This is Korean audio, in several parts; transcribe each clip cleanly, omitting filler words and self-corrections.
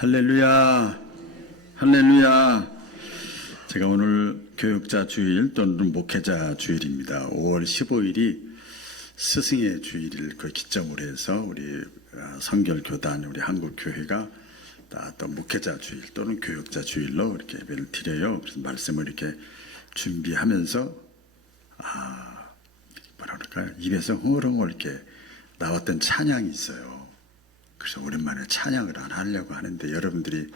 할렐루야, 할렐루야. 제가 오늘 교육자 주일 또는 목회자 주일입니다. 5월 15일이 스승의 주일을 기점으로 해서 우리 성결교단, 우리 한국교회가 또 목회자 주일 또는 교육자 주일로 이렇게 예배를 드려요. 그래서 말씀을 이렇게 준비하면서 뭐라 그럴까요? 입에서 흥얼흥얼 이렇게 나왔던 찬양이 있어요. 그래서 오랜만에 찬양을 안 하려고 하는데 여러분들이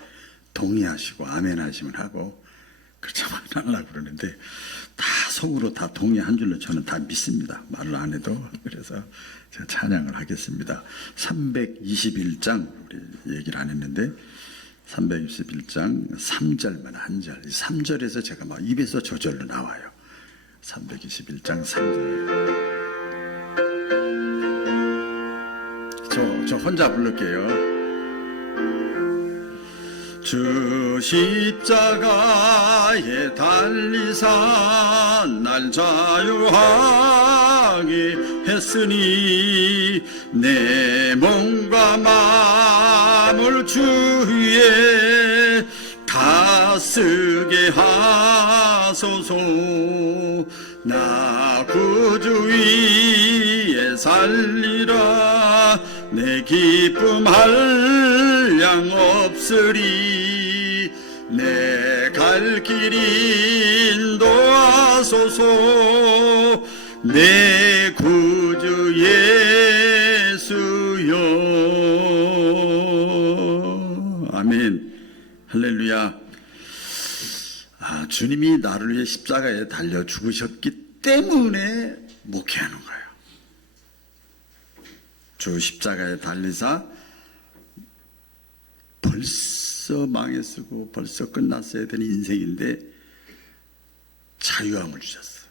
동의하시고 아멘 하시면 하고 그렇지 안 하려고 그러는데 다 속으로 다 동의한 줄로 저는 다 믿습니다. 말을 안 해도. 그래서 제가 찬양을 하겠습니다. 321장 우리 얘기를 안 했는데 321장 3절만 한 절. 3절에서 제가 막 입에서 저절로 나와요. 321장 3절. 저 혼자 부를게요. 주 십자가에 달리사 날 자유하게 했으니 내 몸과 마음을 주에 가쓰게 하소서. 나 구주 위에 살리라. 내 기쁨 한량 없으리. 내 갈 길 인도하소서. 내 구주 예수여. 아멘. 할렐루야. 주님이 나를 위해 십자가에 달려 죽으셨기 때문에 목회하는 거예요. 주 십자가에 달리사 벌써 망했고 벌써 끝났어야 되는 인생인데 자유함을 주셨어요.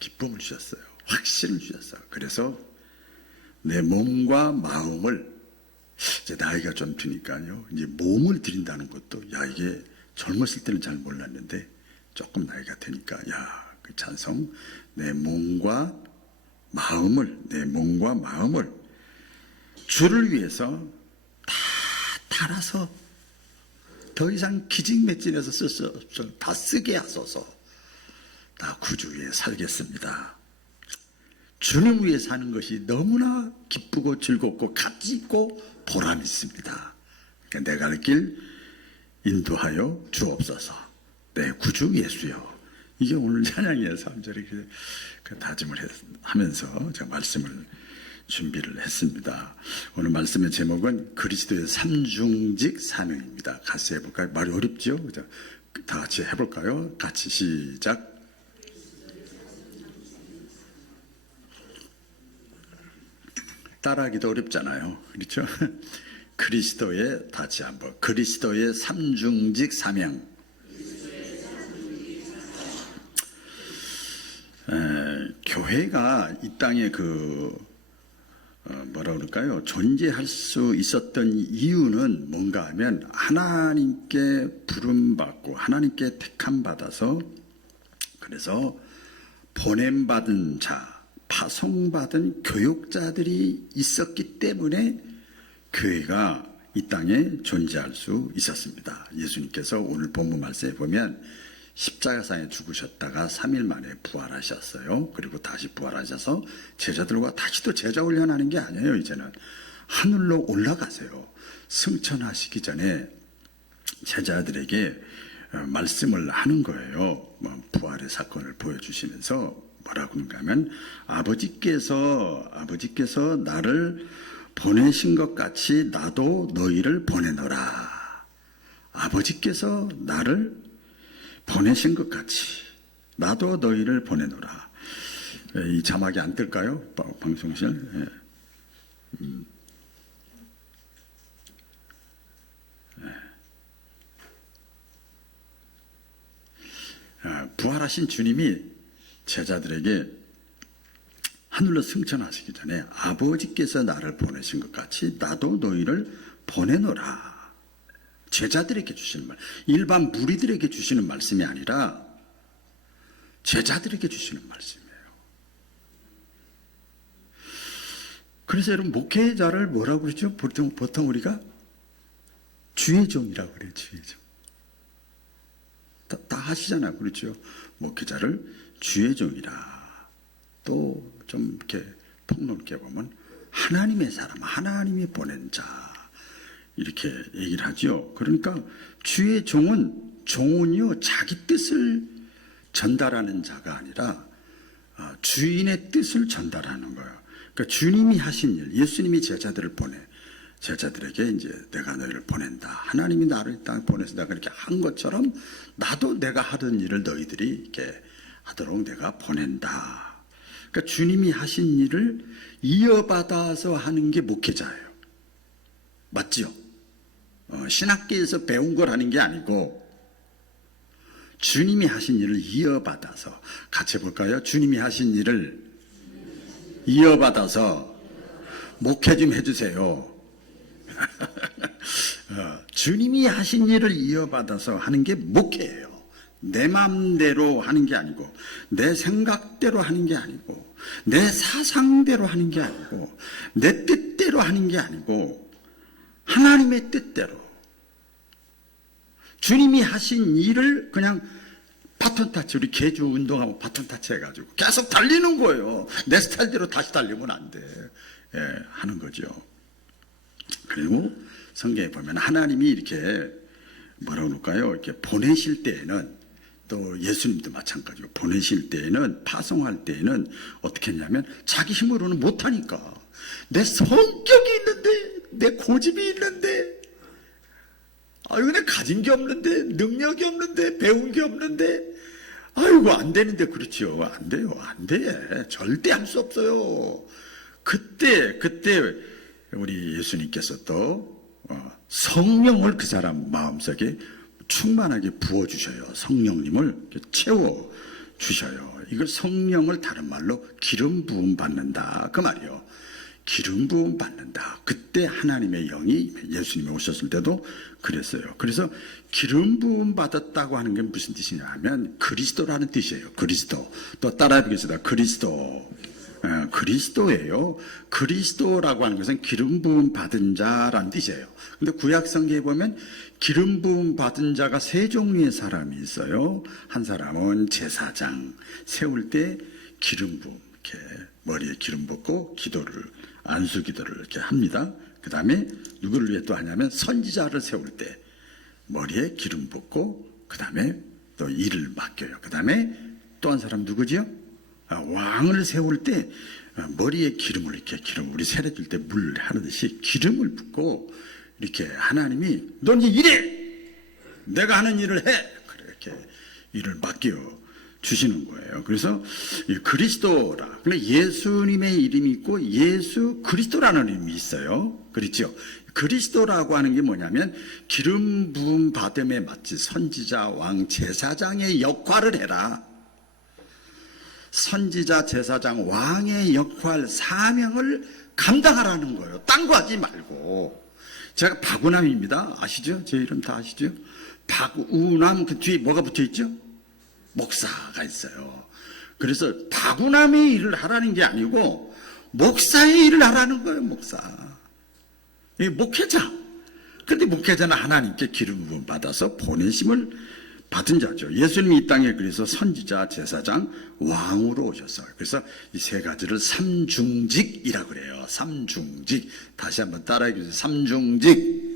기쁨을 주셨어요. 확신을 주셨어요. 그래서 내 몸과 마음을 이제 나이가 좀 드니까요. 이제 몸을 드린다는 것도 이게 젊었을 때는 잘 몰랐는데 조금 나이가 드니까 그 찬송 내 몸과 마음을 주를 위해서 다 달아서 더 이상 기직맥진해서 쓸 수 없어 다 쓰게 하소서. 다 구주 위에 살겠습니다. 주를 위해 사는 것이 너무나 기쁘고 즐겁고 가치 있고 보람 있습니다. 그러니까 내 갈 길 인도하여 주옵소서. 내 구주 예수여. 이게 오늘 찬양이에요. 3절에 다짐을 하면서 제가 말씀을 준비를 했습니다. 오늘 말씀의 제목은 그리스도의 삼중직 사명입니다. 같이 해볼까요? 말이 어렵죠? 다 같이 해볼까요? 같이 시작. 따라하기도 어렵잖아요. 그렇죠? 그리스도의 다시 한번 그리스도의 삼중직 사명. 교회가 이 땅에 뭐라 그럴까요? 존재할 수 있었던 이유는 뭔가 하면 하나님께 부름받고 하나님께 택함받아서 그래서 보냄받은 자, 파송받은 교육자들이 있었기 때문에 교회가 이 땅에 존재할 수 있었습니다. 예수님께서 오늘 본문 말씀에 보면 십자가상에 죽으셨다가 3일 만에 부활하셨어요. 그리고 다시 부활하셔서 제자들과 다시 또 제자 훈련하는 게 아니에요. 이제는 하늘로 올라가세요. 승천하시기 전에 제자들에게 말씀을 하는 거예요. 부활의 사건을 보여주시면서 뭐라고 하는가 하면 아버지께서 나를 보내신 것 같이 나도 너희를 보내노라. 아버지께서 나를 보내신 것 같이 나도 너희를 보내노라. 이 자막이 안 뜰까요? 방송실. 부활하신 주님이 제자들에게 하늘로 승천하시기 전에 아버지께서 나를 보내신 것 같이 나도 너희를 보내노라. 제자들에게 주시는 말, 일반 무리들에게 주시는 말씀이 아니라 제자들에게 주시는 말씀이에요. 그래서 여러분 목회자를 뭐라고 그러죠? 보통 우리가 주의 종이라고 그래요. 주의 종. 다 하시잖아요. 그렇죠? 목회자를 주의 종이라. 또 좀 이렇게 폭넓게 보면 하나님의 사람, 하나님이 보낸 자, 이렇게 얘기를 하죠. 그러니까 주의 종은요 자기 뜻을 전달하는 자가 아니라 주인의 뜻을 전달하는 거예요. 그러니까 주님이 하신 일, 예수님이 제자들을 제자들에게 이제 내가 너희를 보낸다. 하나님이 나를 이 땅에 보내서 내가 이렇게 한 것처럼 나도 내가 하던 일을 너희들이 이렇게 하도록 내가 보낸다. 그러니까 주님이 하신 일을 이어받아서 하는 게 목회자예요. 맞죠? 신학계에서 배운 걸 하는 게 아니고 주님이 하신 일을 이어받아서, 같이 해볼까요? 주님이 하신 일을 이어받아서 목회 좀 해주세요. 주님이 하신 일을 이어받아서 하는 게 목회예요. 내 마음대로 하는 게 아니고, 내 생각대로 하는 게 아니고, 내 사상대로 하는 게 아니고, 내 뜻대로 하는 게 아니고, 하나님의 뜻대로 주님이 하신 일을 그냥 바톤 타치, 우리 개주 운동하면 바톤 타치 해가지고 계속 달리는 거예요. 내 스타일대로 다시 달리면 안 돼. 하는 거죠. 그리고 성경에 보면 하나님이 이렇게 뭐라고 그럴까요? 이렇게 보내실 때에는, 또 예수님도 마찬가지고 보내실 때에는, 파송할 때에는 어떻게 했냐면 자기 힘으로는 못하니까, 내 성격이 있는데, 내 고집이 있는데, 내 가진 게 없는데, 능력이 없는데, 배운 게 없는데, 아이고 안 되는데. 그렇죠. 안 돼요. 안 돼. 절대 할 수 없어요. 그때 우리 예수님께서 또 성령을 그 사람 마음속에 충만하게 부어주셔요. 성령님을 채워 주셔요. 이걸 성령을 다른 말로 기름 부음 받는다, 그 말이요. 기름 부음 받는다. 그때 하나님의 영이, 예수님이 오셨을 때도 그랬어요. 그래서 기름 부음 받았다고 하는 게 무슨 뜻이냐 하면 그리스도라는 뜻이에요. 그리스도. 또 따라해 보겠습니다. 그리스도. 그리스도예요. 그리스도라고 하는 것은 기름 부음 받은 자라는 뜻이에요. 근데 구약 성경에 보면 기름 부음 받은 자가 세 종류의 사람이 있어요. 한 사람은 제사장 세울 때 기름 부음, 이렇게 머리에 기름 붓고 안수 기도를 이렇게 합니다. 그 다음에 누구를 위해 또 하냐면 선지자를 세울 때 머리에 기름 붓고 그 다음에 또 일을 맡겨요. 그 다음에 또 한 사람 누구지요? 왕을 세울 때 머리에 기름을 우리 세례 줄 때 물 하듯이 기름을 붓고 이렇게 하나님이 너 이제 일해! 내가 하는 일을 해! 그렇게 일을 맡겨 주시는 거예요. 그래서 그리스도라. 근데 예수님의 이름이 있고 예수 그리스도라는 이름이 있어요. 그렇죠? 그리스도라고 하는 게 뭐냐면 기름 부음 받음에 마치 선지자, 왕, 제사장의 역할을 해라. 선지자, 제사장, 왕의 역할, 사명을 감당하라는 거예요. 딴 거 하지 말고. 제가 박우남입니다. 아시죠? 제 이름 다 아시죠? 박우남, 그 뒤에 뭐가 붙어 있죠? 목사가 있어요. 그래서 박우남의 일을 하라는 게 아니고 목사의 일을 하라는 거예요. 목사. 이 목회자. 그런데 목회자는 하나님께 기름 부음 받아서 보내심을 받은 자죠. 예수님이 이 땅에 그래서 선지자, 제사장, 왕으로 오셨어요. 그래서 이 세 가지를 삼중직이라고 그래요. 삼중직. 다시 한번 따라해 주세요. 삼중직.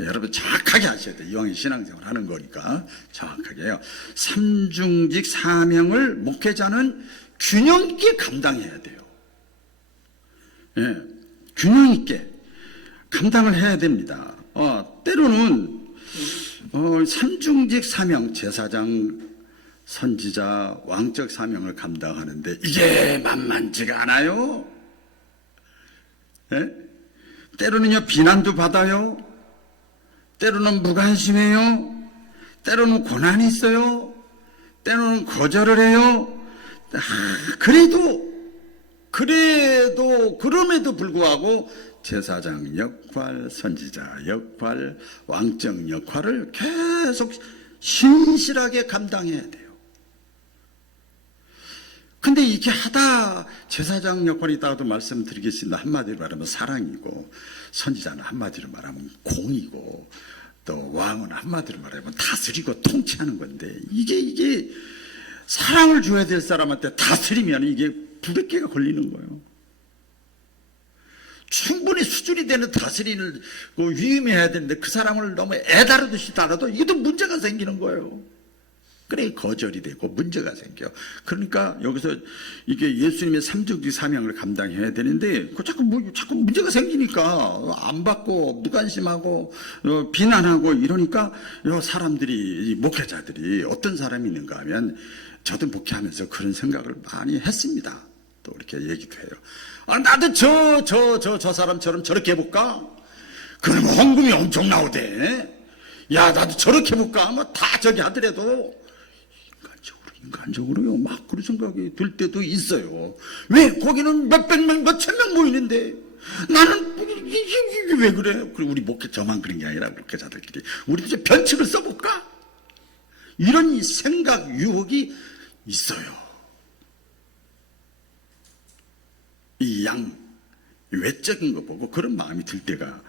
여러분 정확하게 하셔야 돼요. 이왕에 신앙생활 하는 거니까 정확하게 해요. 삼중직 사명을 목회자는 균형 있게 감당해야 돼요. 균형 있게 감당을 해야 됩니다. 때로는 삼중직 사명, 제사장, 선지자, 왕적 사명을 감당하는데 이게 만만치가 않아요. 때로는요 비난도 받아요. 때로는 무관심해요. 때로는 고난이 있어요. 때로는 거절을 해요. 그럼에도 불구하고 제사장 역할, 선지자 역할, 왕적 역할을 계속 신실하게 감당해야 돼요. 근데 이렇게 하다 제사장 역할이 있다고도 말씀드리겠습니다. 한마디로 말하면 사랑이고, 선지자는 한마디로 말하면 공이고, 또 왕은 한마디로 말하면 다스리고 통치하는 건데 이게 사랑을 줘야 될 사람한테 다스리면 이게 부대끼가 걸리는 거예요. 충분히 수준이 되는 다스리는 위임해야 되는데 그 사람을 너무 애다루듯이 다뤄도 이게 또 문제가 생기는 거예요. 그래 거절이 되고 문제가 생겨. 그러니까 여기서 이게 예수님의 삼중직 사명을 감당해야 되는데 자꾸 문제가 생기니까 안 받고 무관심하고 비난하고 이러니까 사람들이 목회자들이 어떤 사람이 있는가 하면 저도 목회하면서 그런 생각을 많이 했습니다. 또 이렇게 얘기도 해요. 나도 저 사람처럼 저렇게 해볼까? 그러면 헌금이 엄청 나오대. 야 나도 저렇게 해볼까? 뭐 다 저기 하더라도 인간적으로요 막 그런 생각이 들 때도 있어요. 왜 거기는 몇백 명 몇천 명 모이는데 나는 이게 왜 그래? 그리고 우리 목회 저만 그런 게 아니라 목회자들끼리 우리도 이제 변칙을 써볼까? 이런 생각 유혹이 있어요. 이 외적인 거 보고 그런 마음이 들 때가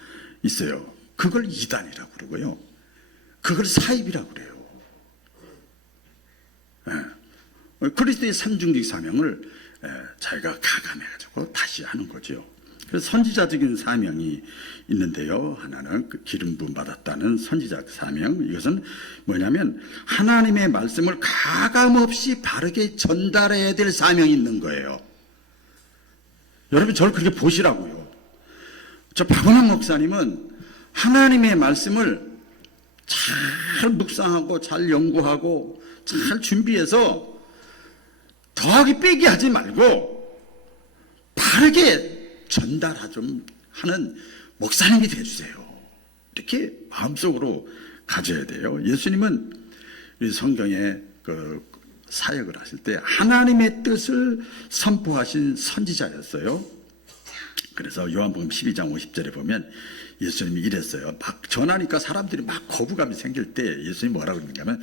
있어요. 그걸 이단이라고 그러고요. 그걸 사입이라고 그래요. 그리스도의 삼중직 사명을 자기가 가감해가지고 다시 하는 거죠. 그래서 선지자적인 사명이 있는데요. 하나는 그 기름 부음 받았다는 선지자 사명. 이것은 뭐냐면 하나님의 말씀을 가감없이 바르게 전달해야 될 사명이 있는 거예요. 여러분 저를 그렇게 보시라고요. 저 박원환 목사님은 하나님의 말씀을 잘 묵상하고 잘 연구하고 잘 준비해서 더하기 빼기 하지 말고 바르게 전달하는 목사님이 되어주세요. 이렇게 마음속으로 가져야 돼요. 예수님은 성경에 사역을 하실 때 하나님의 뜻을 선포하신 선지자였어요. 그래서 요한복음 12장 50절에 보면 예수님이 이랬어요. 막 전하니까 사람들이 막 거부감이 생길 때 예수님이 뭐라고 그러는가 하면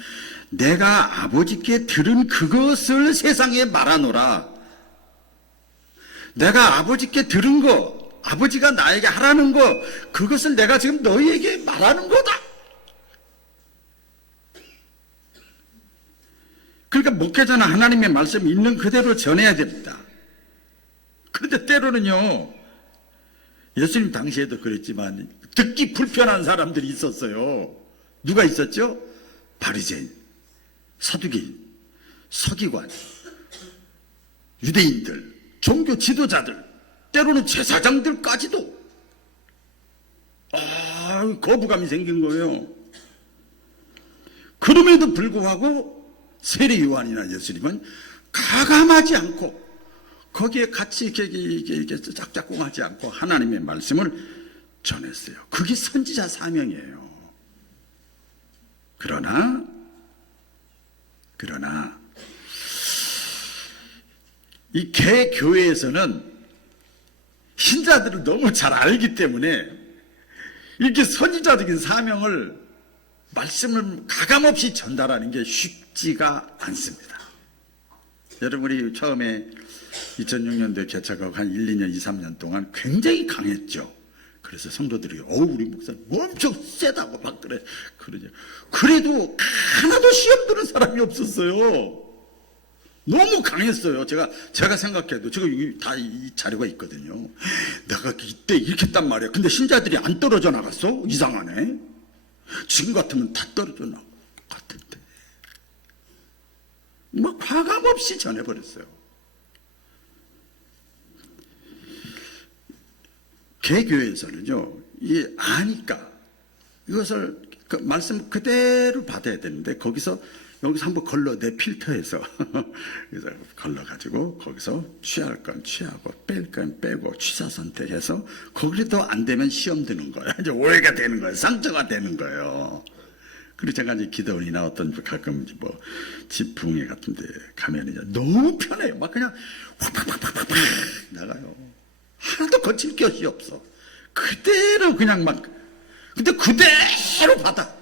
내가 아버지께 들은 그것을 세상에 말하노라. 내가 아버지께 들은 거, 아버지가 나에게 하라는 거, 그것을 내가 지금 너희에게 말하는 거다. 그러니까 목회자는 하나님의 말씀 있는 그대로 전해야 됩니다. 그런데 때로는요, 예수님 당시에도 그랬지만 듣기 불편한 사람들이 있었어요. 누가 있었죠? 바리새인, 서두개인, 서기관, 유대인들, 종교 지도자들, 때로는 제사장들까지도 거부감이 생긴 거예요. 그럼에도 불구하고 세례 요한이나 예수님은 가감하지 않고 거기에 같이 이렇게 짝짝꿍하지 않고 하나님의 말씀을 전했어요. 그게 선지자 사명이에요. 그러나 이 개교회에서는 신자들을 너무 잘 알기 때문에 이렇게 선지자적인 사명을 말씀을 가감없이 전달하는 게 쉽지가 않습니다. 여러분이 처음에 2006년도에 개척하고 한 1, 2년, 2, 3년 동안 굉장히 강했죠. 그래서 성도들이 우리 목사님 엄청 세다고 막 그러죠. 그래도 하나도 시험 드는 사람이 없었어요. 너무 강했어요. 제가 생각해도 제가 여기 다 이 자료가 있거든요. 내가 이때 이렇게 했단 말이야. 근데 신자들이 안 떨어져 나갔어? 이상하네. 지금 같으면 다 떨어져 나갈 것 같은데. 뭐 과감 없이 전해버렸어요. 개교에서는요, 이 아니까 이것을 그 말씀 그대로 받아야 되는데 여기서 한번 내 필터해서 그래서 걸러가지고 거기서 취할 건 취하고 뺄 건 빼고 취사 선택해서 거기도 안 되면 시험 드는 거예요. 이제 오해가 되는 거예요. 상처가 되는 거예요. 그리고 제가 이제 기도원이나 어떤 가끔 뭐 지붕회 같은데 가면 이제 너무 편해요. 막 그냥 확 나가요. 하나도 거칠 것이 없어. 그대로 그냥 근데 그대로 받아.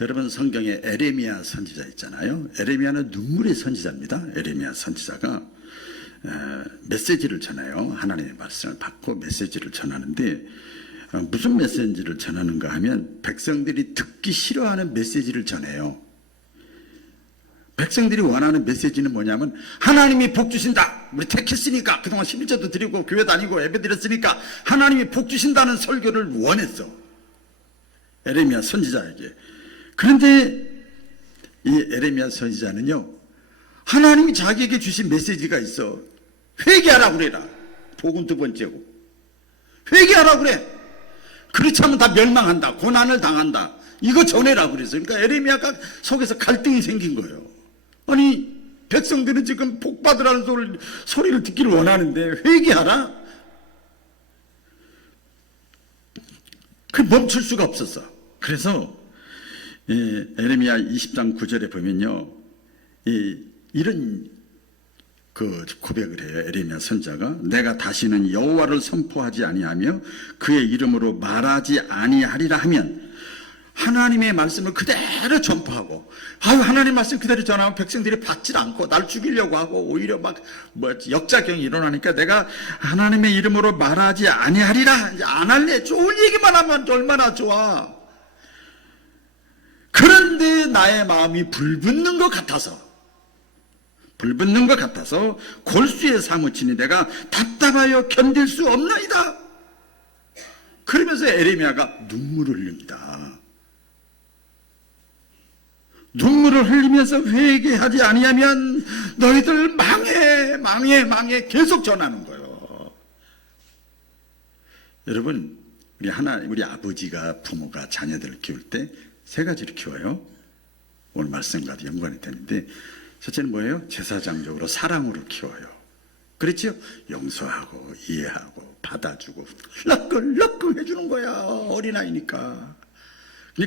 여러분 성경에 에레미야 선지자 있잖아요. 에레미야는 눈물의 선지자입니다. 에레미야 선지자가 메시지를 전해요. 하나님의 말씀을 받고 메시지를 전하는데 무슨 메시지를 전하는가 하면 백성들이 듣기 싫어하는 메시지를 전해요. 백성들이 원하는 메시지는 뭐냐면 하나님이 복 주신다. 우리 택했으니까 그동안 11조도 드리고 교회 다니고 예배 드렸으니까 하나님이 복 주신다는 설교를 원했어. 에레미야 선지자에게. 그런데 이 에레미야 선지자는요, 하나님이 자기에게 주신 메시지가 있어. 회개하라고 그래라. 복음 두 번째고. 회개하라고 그래. 그렇지 않으면 다 멸망한다. 고난을 당한다. 이거 전해라 그래서. 그러니까 에레미야가 속에서 갈등이 생긴 거예요. 아니, 백성들은 지금 복 받으라는 소리를 듣기를 원하는데 회개하라? 그 멈출 수가 없었어. 그래서 에레미야 20장 9절에 보면요, 이런 그 고백을 해요. 에레미야 선지자가 내가 다시는 여호와를 선포하지 아니하며 그의 이름으로 말하지 아니하리라 하면, 하나님의 말씀을 그대로 전파하고, 하나님 말씀 그대로 전하면 백성들이 받질 않고 날 죽이려고 하고 오히려 막 역작경이 일어나니까 내가 하나님의 이름으로 말하지 아니하리라. 이제 안 할래. 좋은 얘기만 하면 얼마나 좋아. 그런데 나의 마음이 불붙는 것 같아서 골수에 사무치니 내가 답답하여 견딜 수 없나이다. 그러면서 에레미야가 눈물을 흘립니다. 눈물을 흘리면서 회개하지 아니하면 너희들 망해 계속 전하는 거예요. 여러분, 우리 아버지가, 부모가 자녀들을 키울 때 세 가지를 키워요. 오늘 말씀과도 연관이 되는데, 첫째는 뭐예요? 제사장적으로 사랑으로 키워요. 그렇죠? 용서하고 이해하고 받아주고 럭끌럭끌 해주는 거야. 어린아이니까.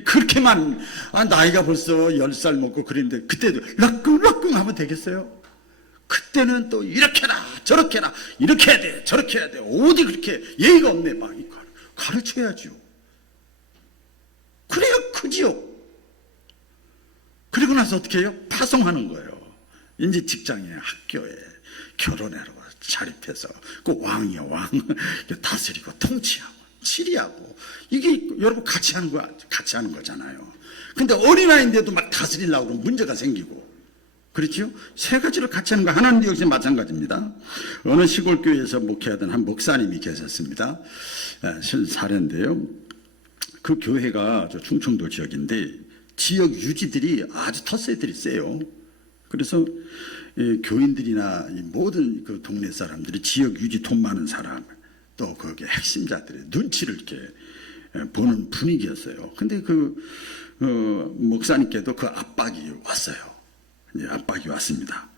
그렇게만, 나이가 벌써 10살 먹고 그랬는데 그때도 럭끌럭끌 하면 되겠어요? 그때는 또 이렇게 해라 저렇게 해라, 이렇게 해야 돼 저렇게 해야 돼, 어디 그렇게 예의가 없네, 막 가르쳐야죠. 그래야 크지요. 그리고 나서 어떻게 해요? 파송하는 거예요. 이제 직장에, 학교에, 결혼하러 자립해서 그 왕이야, 왕. 다스리고 통치하고 치리하고, 이게 여러분 같이 하는 거잖아요. 근데 어린아이인데도 막 다스리려고 그러면 문제가 생기고, 그렇죠? 세 가지를 같이 하는 거. 하나님도 역시 마찬가지입니다. 어느 시골교회에서 목회하던 한 목사님이 계셨습니다. 실사례인데요. 그 교회가 저 충청도 지역인데 지역 유지들이 아주 텃세들이 세요. 그래서 교인들이나 모든 그 동네 사람들이 지역 유지 돈 많은 사람, 또 거기 핵심자들의 눈치를 이렇게 보는 분위기였어요. 근데 그 목사님께도 그 압박이 왔어요. 압박이 왔습니다.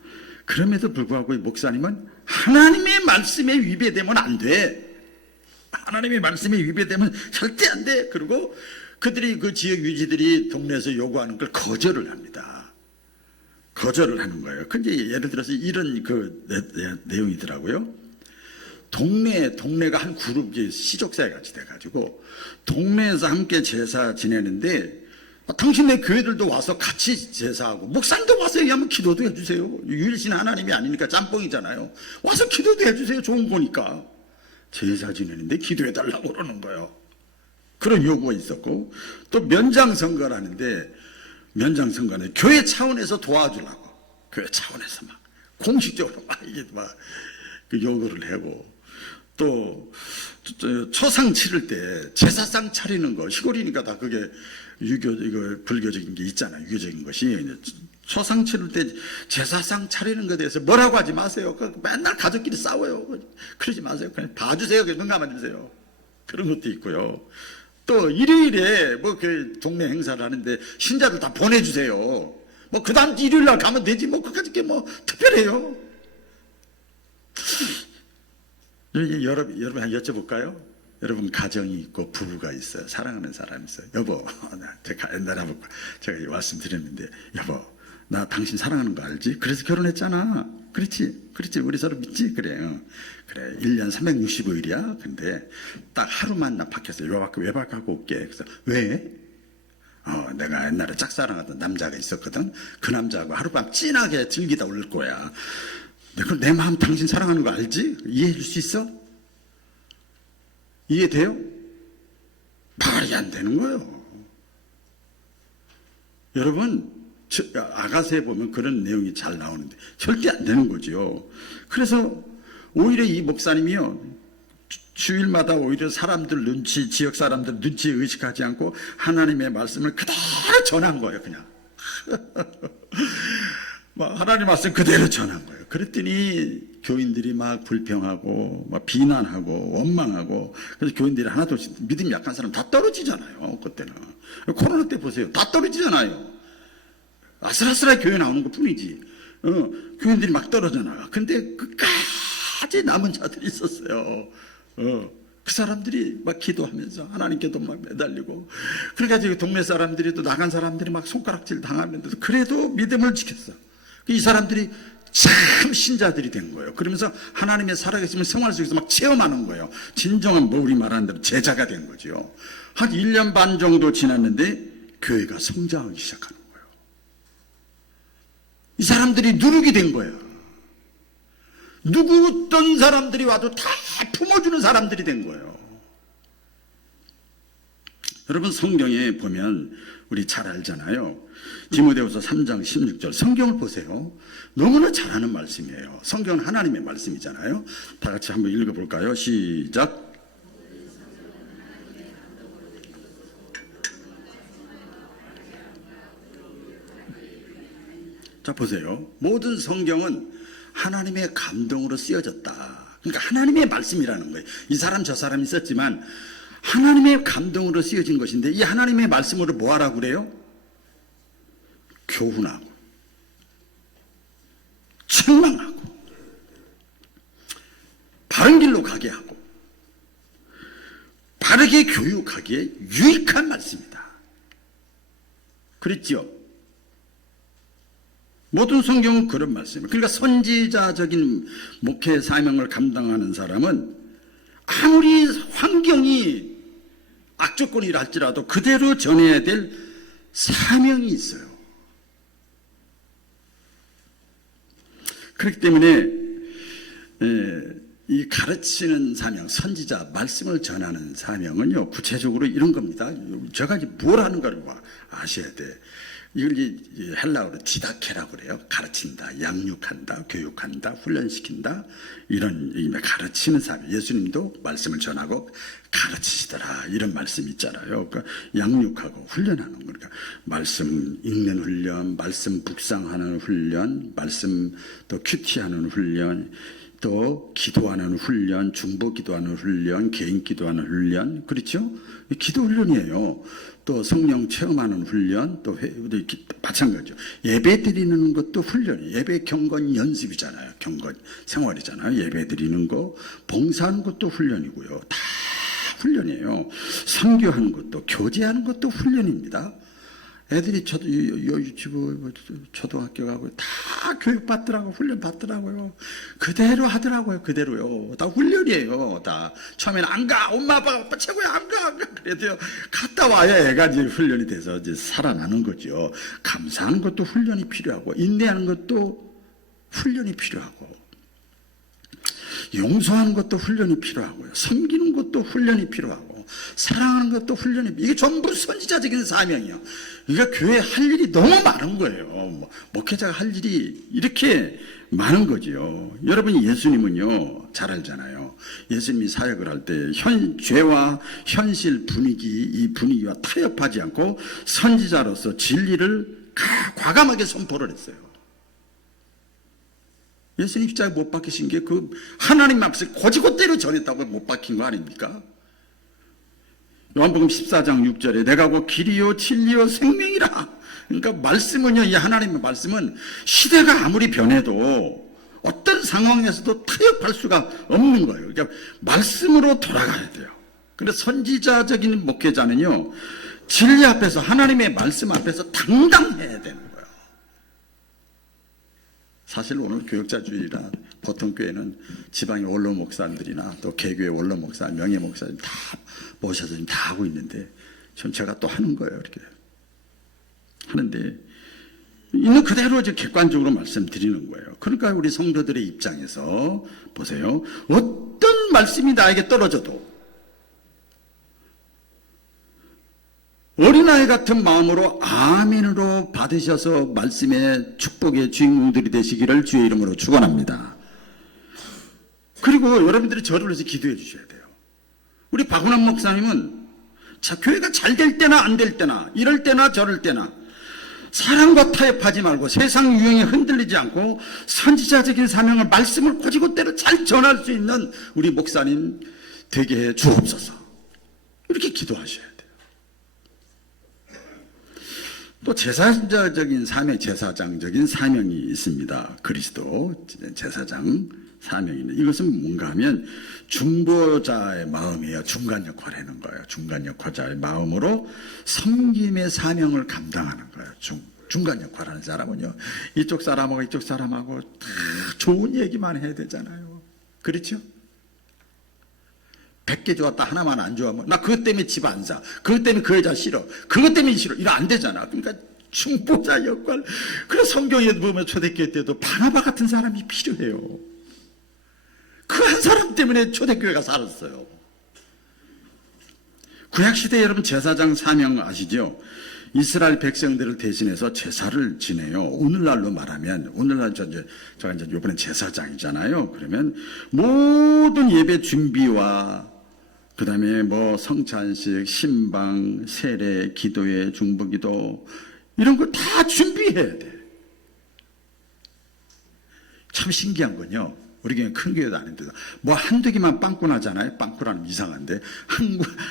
그럼에도 불구하고 이 목사님은 하나님의 말씀에 위배되면 안 돼. 하나님의 말씀에 위배되면 절대 안 돼. 그리고 그들이, 그 지역 유지들이 동네에서 요구하는 걸 거절을 합니다. 거절을 하는 거예요. 근데 예를 들어서 이런 그 내용이더라고요. 동네가 한 그룹이 시족사회 같이 돼가지고 동네에서 함께 제사 지내는데, 당신네 교회들도 와서 같이 제사하고, 목사님도 와서 여기 한번 기도도 해주세요. 유일신 하나님이 아니니까 짬뽕이잖아요. 와서 기도도 해주세요. 좋은 거니까. 제사 지내는데 기도해달라고 그러는 거예요. 그런 요구가 있었고, 또 면장선거를 하는데, 면장선거는 교회 차원에서 도와주려고, 교회 차원에서 막 공식적으로 막 이게 막 그 요구를 하고, 또 초상 치를 때 제사상 차리는 거, 시골이니까 다 그게 이거 불교적인 게 있잖아요. 유교적인 것이. 초상 치를 때 제사상 차리는 것에 대해서 뭐라고 하지 마세요. 맨날 가족끼리 싸워요. 그러지 마세요. 그냥 봐주세요. 눈 감아주세요. 그런 것도 있고요. 또 일요일에 뭐 그 동네 행사를 하는데 신자들 다 보내주세요. 뭐 그 다음 일요일 날 가면 되지. 뭐 그까짓 게 뭐 특별해요. 여러분 여쭤볼까요? 여러분 가정이 있고 부부가 있어요. 사랑하는 사람이 있어요. 여보, 제가 옛날에 한번 제가 말씀드렸는데, 여보, 나 당신 사랑하는 거 알지? 그래서 결혼했잖아. 그렇지? 우리 서로 믿지? 그래. 1년 365일이야. 근데 딱 하루만 나 밖에서 외박하고 올게. 그래서 왜? 내가 옛날에 짝사랑하던 남자가 있었거든. 그 남자하고 하룻밤 진하게 즐기다 올 거야. 내 마음 당신 사랑하는 거 알지? 이해해 줄 수 있어? 이해돼요? 말이 안 되는 거예요. 여러분, 아가서에 보면 그런 내용이 잘 나오는데 절대 안 되는 거죠. 그래서 오히려 이 목사님이요, 주일마다 오히려 사람들 눈치, 지역 사람들 눈치 의식하지 않고 하나님의 말씀을 그대로 전한 거예요. 그냥 하나님 말씀 그대로 전한 거예요. 그랬더니 교인들이 막 불평하고 막 비난하고 원망하고, 그래서 교인들이 하나도 믿음이 약한 사람 다 떨어지잖아요. 그때는 코로나 때 보세요. 다 떨어지잖아요. 아슬아슬하게 교회 나오는 것 뿐이지. 교인들이 막 떨어져 나가. 근데 끝까지 남은 자들이 있었어요. 그 사람들이 막 기도하면서 하나님께도 막 매달리고, 그래가지고 동네 사람들이 또 나간 사람들이 막 손가락질 당하면서 그래도 믿음을 지켰어. 이 사람들이 참 신자들이 된 거예요. 그러면서 하나님의 살아계심을 생활 속에서 막 체험하는 거예요. 진정한 뭐 우리 말하는 대로 제자가 된 거죠. 한 1년 반 정도 지났는데 교회가 성장하기 시작하는 거예요. 이 사람들이 누룩이 된 거예요. 누구 어떤 사람들이 와도 다 품어주는 사람들이 된 거예요. 여러분, 성경에 보면 우리 잘 알잖아요. 디모데후서 3장 16절 성경을 보세요. 너무나 잘하는 말씀이에요. 성경은 하나님의 말씀이잖아요. 다 같이 한번 읽어볼까요? 시작. 자, 보세요. 모든 성경은 하나님의 감동으로 쓰여졌다. 그러니까 하나님의 말씀이라는 거예요. 이 사람 저 사람이 썼지만 하나님의 감동으로 쓰여진 것인데, 이 하나님의 말씀으로 뭐 하라고 그래요? 교훈하고 책망하고 바른 길로 가게 하고 바르게 교육하기에 유익한 말씀이다. 그랬지요? 모든 성경은 그런 말씀이에요. 그러니까 선지자적인 목회 사명을 감당하는 사람은 아무리 환경이 악조건이라 할지라도 그대로 전해야 될 사명이 있어요. 그렇기 때문에 이 가르치는 사명, 선지자, 말씀을 전하는 사명은요, 구체적으로 이런 겁니다. 제가 이제 뭘 하는가를 아셔야 돼. 이걸 헬라어로 디다케라고 그래요. 가르친다, 양육한다, 교육한다, 훈련시킨다, 이런 가르치는 사명. 예수님도 말씀을 전하고 가르치시더라, 이런 말씀이 있잖아요. 그러니까 양육하고 훈련하는 거니까 말씀 읽는 훈련, 말씀 묵상하는 훈련, 말씀 또 큐티하는 훈련, 또 기도하는 훈련, 중보 기도하는 훈련, 개인 기도하는 훈련, 그렇죠? 기도 훈련이에요. 또 성령 체험하는 훈련, 또 마찬가지죠. 예배 드리는 것도 훈련이에요. 예배 경건 연습이잖아요. 경건 생활이잖아요. 예배 드리는 거, 봉사하는 것도 훈련이고요. 다 훈련이에요. 선교하는 것도, 교제하는 것도 훈련입니다. 애들이 유치부 초등학교 가고 다 교육 받더라고요. 훈련 받더라고요. 그대로 하더라고요. 그대로요. 다 훈련이에요. 다 처음에는 안 가. 엄마 아빠 최고야. 안 가. 그래도요, 갔다 와야 애가 이제 훈련이 돼서 이제 살아나는 거죠. 감사하는 것도 훈련이 필요하고, 인내하는 것도 훈련이 필요하고, 용서하는 것도 훈련이 필요하고요. 섬기는 것도 훈련이 필요하고, 사랑하는 것도 훈련이, 이게 전부 선지자적인 사명이에요. 그러니까 교회에 할 일이 너무 많은 거예요. 목회자가 할 일이 이렇게 많은 거죠. 여러분, 예수님은요, 잘 알잖아요. 예수님이 사역을 할 때 죄와 현실 분위기, 이 분위기와 타협하지 않고 선지자로서 진리를 과감하게 선포를 했어요. 예수님 십자가에 못 박히신 게 그 하나님 앞에서 고지고대로 전했다고 못 박힌 거 아닙니까? 요한복음 14장 6절에 내가 곧 길이요 진리요 생명이라. 그러니까 말씀은요, 이 하나님의 말씀은 시대가 아무리 변해도 어떤 상황에서도 타협할 수가 없는 거예요. 그러니까 말씀으로 돌아가야 돼요. 그런데 선지자적인 목회자는요, 진리 앞에서, 하나님의 말씀 앞에서 당당해야 되는 거예요. 사실 오늘 교역자주일이라 보통 교회는 지방의 원로 목사님들이나 또 개교의 원로 목사, 명예 목사님 다 모셔서 지금 다 하고 있는데, 전 제가 또 하는 거예요. 이렇게 하는데, 있는 그대로 이제 객관적으로 말씀드리는 거예요. 그러니까 우리 성도들의 입장에서 보세요. 어떤 말씀이 나에게 떨어져도 어린아이 같은 마음으로 아멘으로 받으셔서 말씀의 축복의 주인공들이 되시기를 주의 이름으로 축원합니다. 그리고 여러분들이 저를 위해서 기도해 주셔야 돼요. 우리 박운환 목사님은 교회가 잘 될 때나 안 될 때나 이럴 때나 저럴 때나 사랑과 타협하지 말고 세상 유행에 흔들리지 않고 선지자적인 사명을 말씀을 꼬지고대로 잘 전할 수 있는 우리 목사님 되게 해 주옵소서. 이렇게 기도하셔야 돼요. 또 제사장적인 사명, 제사장적인 사명이 있습니다. 그리스도 제사장 사명이 있는 이것은 뭔가 하면 중보자의 마음이에요. 중간 역할을 하는 거예요. 중간 역할자의 마음으로 섬김의 사명을 감당하는 거예요. 중간 역할을 하는 사람은요, 이쪽 사람하고 이쪽 사람하고 다 좋은 얘기만 해야 되잖아요. 그렇죠? 100개 좋았다 하나만 안 좋아하면 나 그것 때문에 집 안 사, 그것 때문에 그 여자 싫어, 그것 때문에 싫어, 이러 안 되잖아. 그러니까 중보자 역할. 그래서 성경에 보면 초대교회 때도 바나바 같은 사람이 필요해요. 그 한 사람 때문에 초대교회가 살았어요. 구약시대 여러분 제사장 사명 아시죠? 이스라엘 백성들을 대신해서 제사를 지내요. 오늘날로 말하면, 오늘날 제가 이제 이번엔 제사장이잖아요. 그러면 모든 예배 준비와 그 다음에 뭐 성찬식, 신방, 세례, 기도회, 중보기도 이런 거 다 준비해야 돼. 참 신기한 건요, 우리 교회는 큰 교회도 아닌데도 뭐 한두 개만 빵꾸 나잖아요. 빵꾸라는 이상한데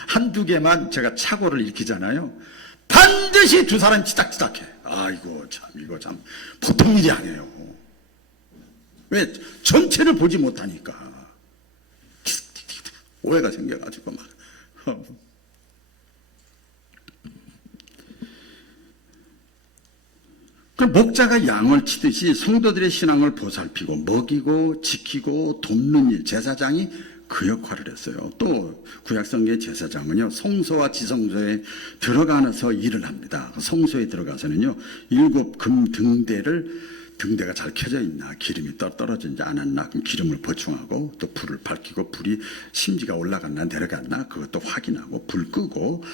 한두 개만 제가 착오를 일으키잖아요. 반드시 두 사람이 치닥치닥해. 아이고 참, 이거 참 보통 일이 아니에요. 왜? 전체를 보지 못하니까 오해가 생겨가지고 막. 그 목자가 양을 치듯이 성도들의 신앙을 보살피고 먹이고 지키고 돕는 일, 제사장이 그 역할을 했어요. 또 구약성경의 제사장은요, 성소와 지성소에 들어가서 일을 합니다. 성소에 들어가서는요, 7금 등대가 잘 켜져 있나, 기름이 떨어지지 않았나, 그럼 기름을 보충하고, 또 불을 밝히고, 불이 심지가 올라갔나 내려갔나 그것도 확인하고, 불 끄고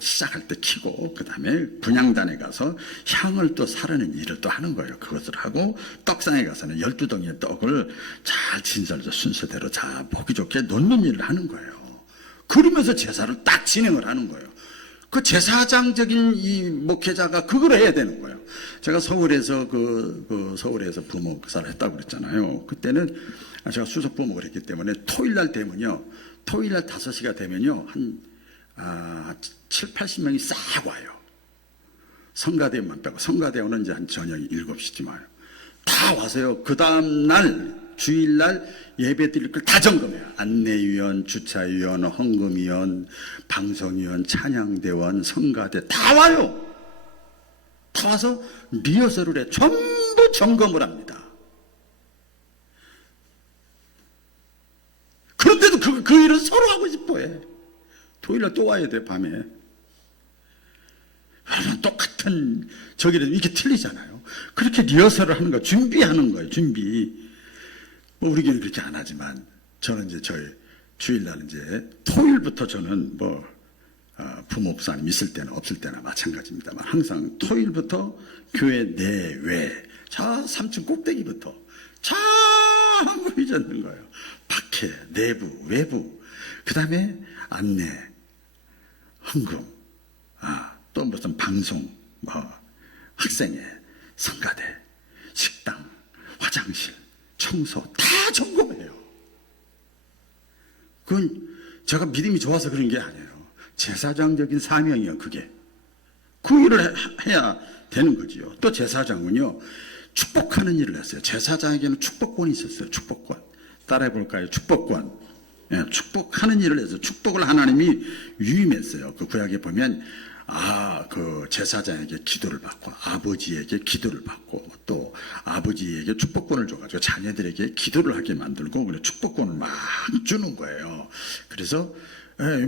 시작할 때 켜고, 그 다음에 분향단에 가서 향을 또 사르는 일을 또 하는 거예요. 그것을 하고, 떡상에 가서는 12덩이의 떡을 잘 진설서 순서대로 잘 보기 좋게 놓는 일을 하는 거예요. 그러면서 제사를 딱 진행을 하는 거예요. 그 제사장적인 이 목회자가 그걸 해야 되는 거예요. 제가 서울에서 서울에서 부목사를 했다고 그랬잖아요. 그때는 제가 수석 부목을 했기 때문에 토요일날 되면요, 토요일날 5시가 되면요, 한 7, 80명이 싹 와요. 성가대원만 빼고. 성가대원은 이제 한 저녁 7시쯤 와요. 다 와서요, 그 다음날 주일날 예배 드릴 걸 다 점검해요. 안내위원, 주차위원, 헌금위원, 방송위원, 찬양대원, 성가대 다 와요. 다 와서 리허설을 해. 전부 점검을 합니다. 그런데도 그 일은 서로 하고 싶어 해. 토요일날 또 와야 돼, 밤에. 여러분, 똑같은 저기라도 이렇게 틀리잖아요. 그렇게 리허설을 하는 거, 준비하는 거예요, 준비. 뭐 우리 교회는 그렇게 안 하지만, 저는 이제 저희 주일날 이제 토요일부터 저는 부목사님 있을 때나 없을 때나 마찬가지입니다만, 항상 토요일부터 교회 내외, 저 3층 꼭대기부터 전부 휘젓는 거예요. 밖에, 내부, 외부, 그 다음에 안내, 헌금, 또 무슨 방송, 학생회, 성가대, 식당, 화장실, 청소 다 점검해요. 그건 제가 믿음이 좋아서 그런 게 아니에요. 제사장적인 사명이요, 그게. 그 일을 해야 되는 거지요. 또 제사장은요, 축복하는 일을 했어요. 제사장에게는 축복권이 있었어요. 축복권. 따라해 볼까요? 축복권. 예, 축복하는 일을 해서 축복을 하나님이 위임했어요. 그 구약에 보면 그 제사장에게 기도를 받고, 아버지에게 기도를 받고, 또 아버지에게 축복권을 줘가지고 자녀들에게 기도를 하게 만들고, 그래 축복권을 막 주는 거예요. 그래서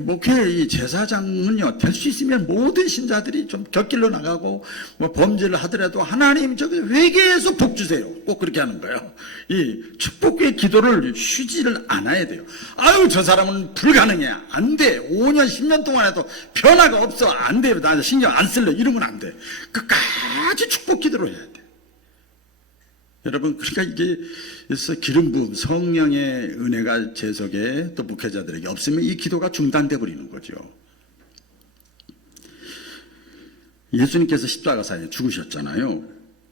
목회 이 제사장은요, 될 수 있으면 모든 신자들이 좀 곁길로 나가고, 뭐 범죄를 하더라도 하나님 저기 회개해서 복 주세요. 꼭 그렇게 하는 거예요. 이 축복의 기도를 쉬지를 않아야 돼요. 아유, 저 사람은 불가능해. 안 돼. 5년, 10년 동안 해도 변화가 없어. 안 돼요. 나 신경 안 쓸래. 이러면 안 돼. 끝까지 축복 기도를 해야 돼. 여러분, 그러니까 이게 그래서 기름 부음, 성령의 은혜가 제 속에 또 목회자들에게 없으면 이 기도가 중단돼 버리는 거죠. 예수님께서 십자가상에 죽으셨잖아요.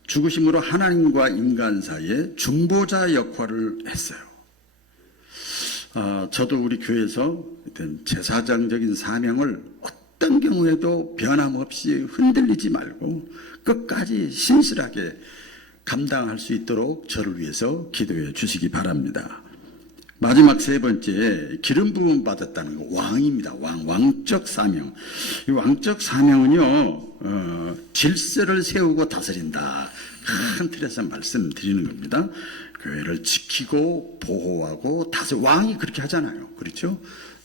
죽으심으로 하나님과 인간 사이에 중보자 역할을 했어요. 저도 우리 교회에서 제사장적인 사명을 어떤 경우에도 변함없이 흔들리지 말고 끝까지 신실하게 감당할 수 있도록 저를 위해서 기도해 주시기 바랍니다. 마지막 세 번째, 기름 부음 받았다는 거, 왕입니다. 왕적 사명. 이 왕적 사명은요, 질서를 세우고 다스린다. 큰 틀에서 말씀드리는 겁니다. 교회를 지키고 보호하고 왕이 그렇게 하잖아요. 그렇죠?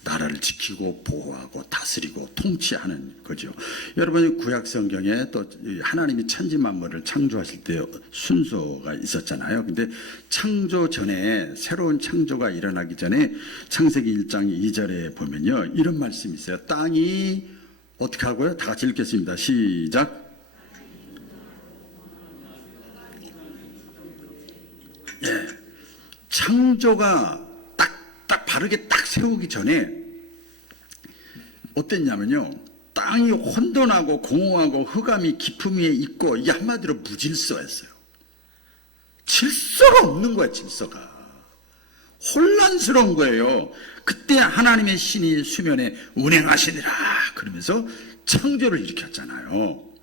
나라를 지키고 보호하고 다스리고 통치하는 거죠. 여러분, 구약 성경에 또 하나님이 천지 만물을 창조하실 때 순서가 있었잖아요. 근데 창조 전에, 새로운 창조가 일어나기 전에 창세기 1장 2절에 보면요, 이런 말씀이 있어요. 땅이 어떻게 하고요? 다 같이 읽겠습니다. 시작. 예, 창조가 딱 바르게 딱 세우기 전에 어땠냐면요, 땅이 혼돈하고 공허하고 흑암이 깊음 위에 있고, 이 한마디로 무질서했어요. 질서가 없는 거야. 질서가 혼란스러운 거예요. 그때 하나님의 신이 수면에 운행하시니라 그러면서 창조를 일으켰잖아요.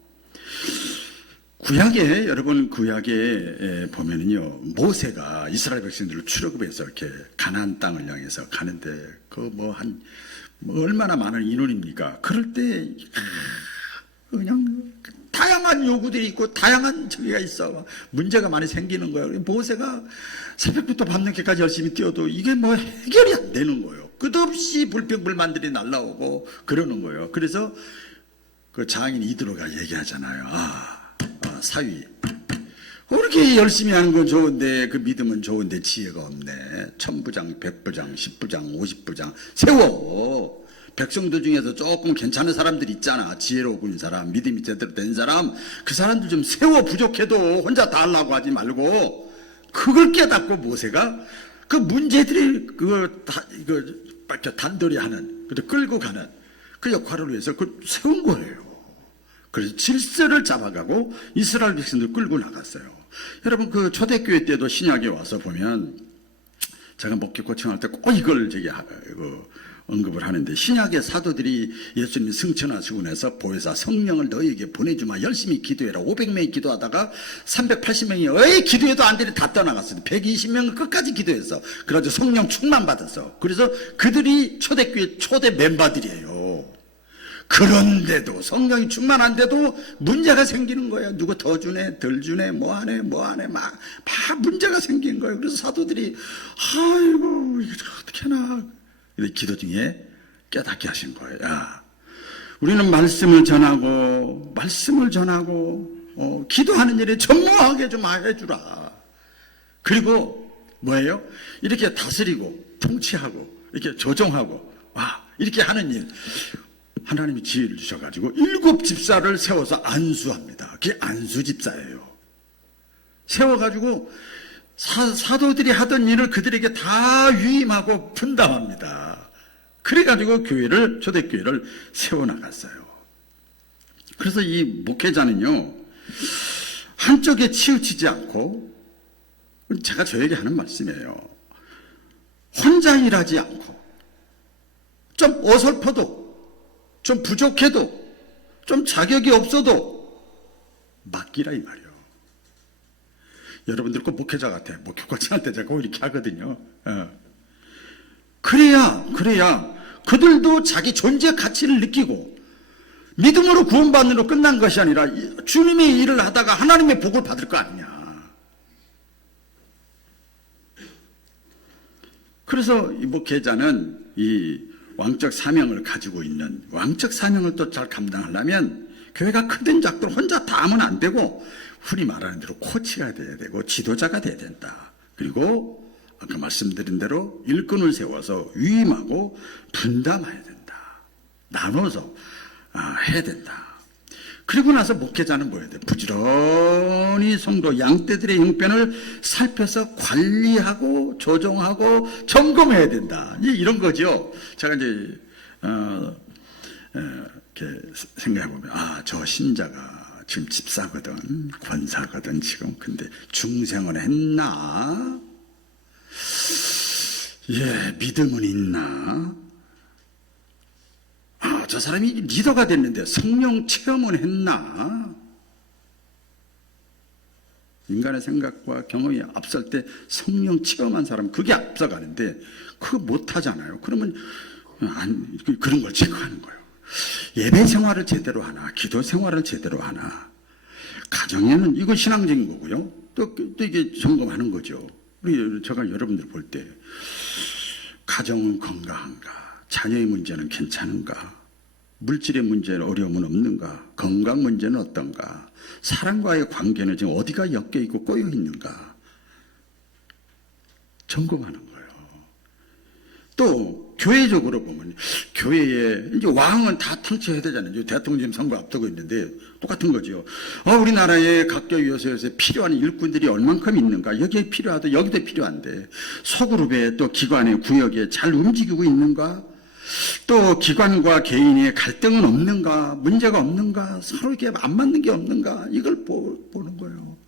구약에, 여러분, 구약에 보면은요, 모세가 이스라엘 백성들을 출애굽해서 이렇게 가나안 땅을 향해서 가는데, 얼마나 많은 인원입니까? 그럴 때 그냥 다양한 요구들이 있고 다양한 저기가 있어. 문제가 많이 생기는 거예요. 모세가 새벽부터 밤늦게까지 열심히 뛰어도 이게 뭐 해결이 안 되는 거예요. 끝없이 불평불만들이 날라오고 그러는 거예요. 그래서 그 장인 이드로가 얘기하잖아요. 사위, 그렇게 열심히 하는 건 좋은데, 그 믿음은 좋은데 지혜가 없네. 1000부장, 100부장, 10부장, 50부장 세워. 백성들 중에서 조금 괜찮은 사람들 있잖아. 지혜로운 사람, 믿음이 제대로 된 사람, 그 사람들 좀 세워. 부족해도 혼자 다 하려고 하지 말고. 그걸 깨닫고 모세가 그 문제들이 단돌이 하는, 끌고 가는 그 역할을 위해서 그걸 세운 거예요. 그래서 질서를 잡아가고 이스라엘 백성들 끌고 나갔어요. 여러분, 그 초대교회 때도 신약에 와서 보면, 제가 목회 코칭할 때 꼭 이걸 언급을 하는데, 신약의 사도들이 예수님이 승천하시고 나서 보혜사 성령을 너희에게 보내주마, 열심히 기도해라. 500명이 기도하다가 380명이 기도해도 안 되니 다 떠나갔어요. 120명은 끝까지 기도해서, 그래가지고 성령 충만 받았어. 그래서 그들이 초대교회 초대 멤버들이에요. 그런데도, 성령이 충만한데도 문제가 생기는 거예요. 누구 더 주네, 덜 주네, 뭐하네, 막 문제가 생긴 거예요. 그래서 사도들이, 아이고, 이거 어떻게 하나. 기도 중에 깨닫게 하신 거예요. 우리는 말씀을 전하고, 기도하는 일에 전무하게 좀 해주라. 그리고 뭐예요? 이렇게 다스리고, 통치하고, 이렇게 조정하고, 이렇게 하는 일. 하나님이 지혜를 주셔가지고 7 집사를 세워서 안수합니다. 그게 안수 집사예요. 세워가지고 사도들이 하던 일을 그들에게 다 위임하고 분담합니다. 그래가지고 초대교회를 세워나갔어요. 그래서 이 목회자는요, 한쪽에 치우치지 않고, 제가 저에게 하는 말씀이에요. 혼자 일하지 않고, 좀 어설퍼도, 좀 부족해도, 좀 자격이 없어도 맡기라, 이 말이에요. 여러분들 꼭 목회자 같아. 목회 코칭할 때 제가 꼭 이렇게 하거든요. 그래야 그들도 자기 존재 가치를 느끼고, 믿음으로 구원받는 끝난 것이 아니라 주님의 일을 하다가 하나님의 복을 받을 거 아니냐. 그래서 이 목회자는 이 왕적 사명을 가지고 있는, 왕적 사명을 또 잘 감당하려면 교회가 크든 작든 혼자 다 하면 안 되고 흔히 말하는 대로 코치가 돼야 되고 지도자가 돼야 된다. 그리고 아까 말씀드린 대로 일꾼을 세워서 위임하고 분담해야 된다. 나눠서 해야 된다. 그리고 나서 목회자는 뭐 해야 돼? 부지런히 성도 양떼들의 형편을 살펴서 관리하고 조정하고 점검해야 된다. 이런 거죠. 제가 이제 이렇게 생각해 보면 저 신자가 지금 집사거든, 권사거든 지금. 근데 중생을 했나? 믿음은 있나? 저 사람이 리더가 됐는데 성령 체험은 했나? 인간의 생각과 경험이 앞설 때 성령 체험한 사람, 그게 앞서가는데 그거 못하잖아요. 그러면 그런 걸 체크하는 거예요. 예배 생활을 제대로 하나, 기도 생활을 제대로 하나, 가정에는 이거 신앙적인 거고요. 또 이게 점검하는 거죠. 제가 여러분들 볼 때 가정은 건강한가, 자녀의 문제는 괜찮은가, 물질의 문제는 어려움은 없는가, 건강 문제는 어떤가, 사람과의 관계는 지금 어디가 엮여 있고 꼬여 있는가 점검하는 거예요. 또 교회적으로 보면 교회에 이제 왕은 다 통치해야 되잖아요. 대통령 선거 앞두고 있는데 똑같은 거죠. 우리나라의 각교 요소에서 필요한 일꾼들이 얼만큼 있는가, 여기에 필요하다, 여기도 필요한데 소그룹에 또 기관의 구역에 잘 움직이고 있는가, 또 기관과 개인의 갈등은 없는가, 문제가 없는가, 서로 이렇게 안 맞는 게 없는가, 이걸 보는 거예요.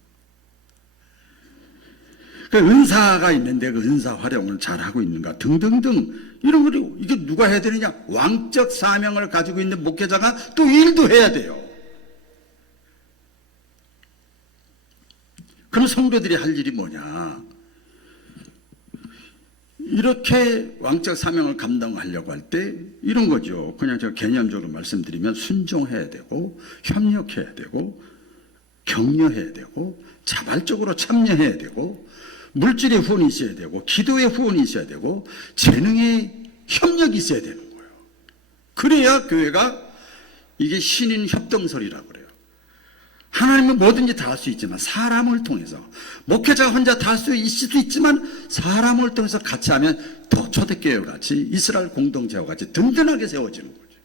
그 은사가 있는데 그 은사 활용을 잘하고 있는가 등등등, 이런 거를 이게 누가 해야 되느냐? 왕적 사명을 가지고 있는 목회자가 또 일도 해야 돼요. 그럼 성도들이 할 일이 뭐냐? 이렇게 왕적 사명을 감당하려고 할 때 이런 거죠. 그냥 제가 개념적으로 말씀드리면 순종해야 되고, 협력해야 되고, 격려해야 되고, 자발적으로 참여해야 되고, 물질의 후원이 있어야 되고, 기도의 후원이 있어야 되고, 재능의 협력이 있어야 되는 거예요. 그래야 교회가, 이게 신인 협동설이라고 그래요. 하나님은 뭐든지 다 할 수 있지만 사람을 통해서, 목회자가 혼자 다 할 수 있을 수도 있지만 사람을 통해서 같이 하면 더 초대교회와 같이, 이스라엘 공동체와 같이 든든하게 세워지는 거죠.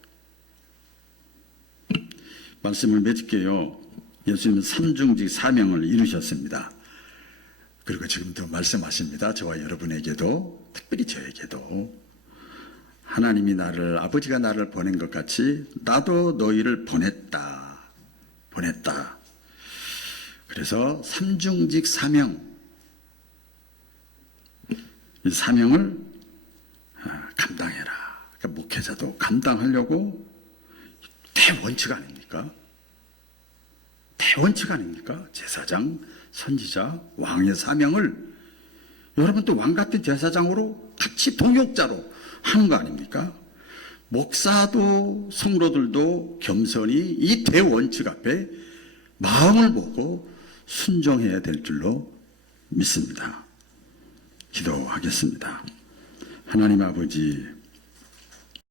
말씀을 맺을게요. 예수님은 삼중직 사명을 이루셨습니다. 그리고 지금도 말씀하십니다. 저와 여러분에게도, 특별히 저에게도 하나님이 아버지가 나를 보낸 것 같이 나도 너희를 보냈다. 그래서 삼중직 사명, 이 사명을 감당해라. 그러니까 목회자도 감당하려고 대원칙 아닙니까? 대원칙 아닙니까? 제사장, 선지자, 왕의 사명을 여러분 또 왕 같은 제사장으로 같이 동역자로 하는 거 아닙니까? 목사도 성도들도 겸손히 이 대원칙 앞에 마음을 보고 순종해야 될 줄로 믿습니다. 기도하겠습니다. 하나님 아버지,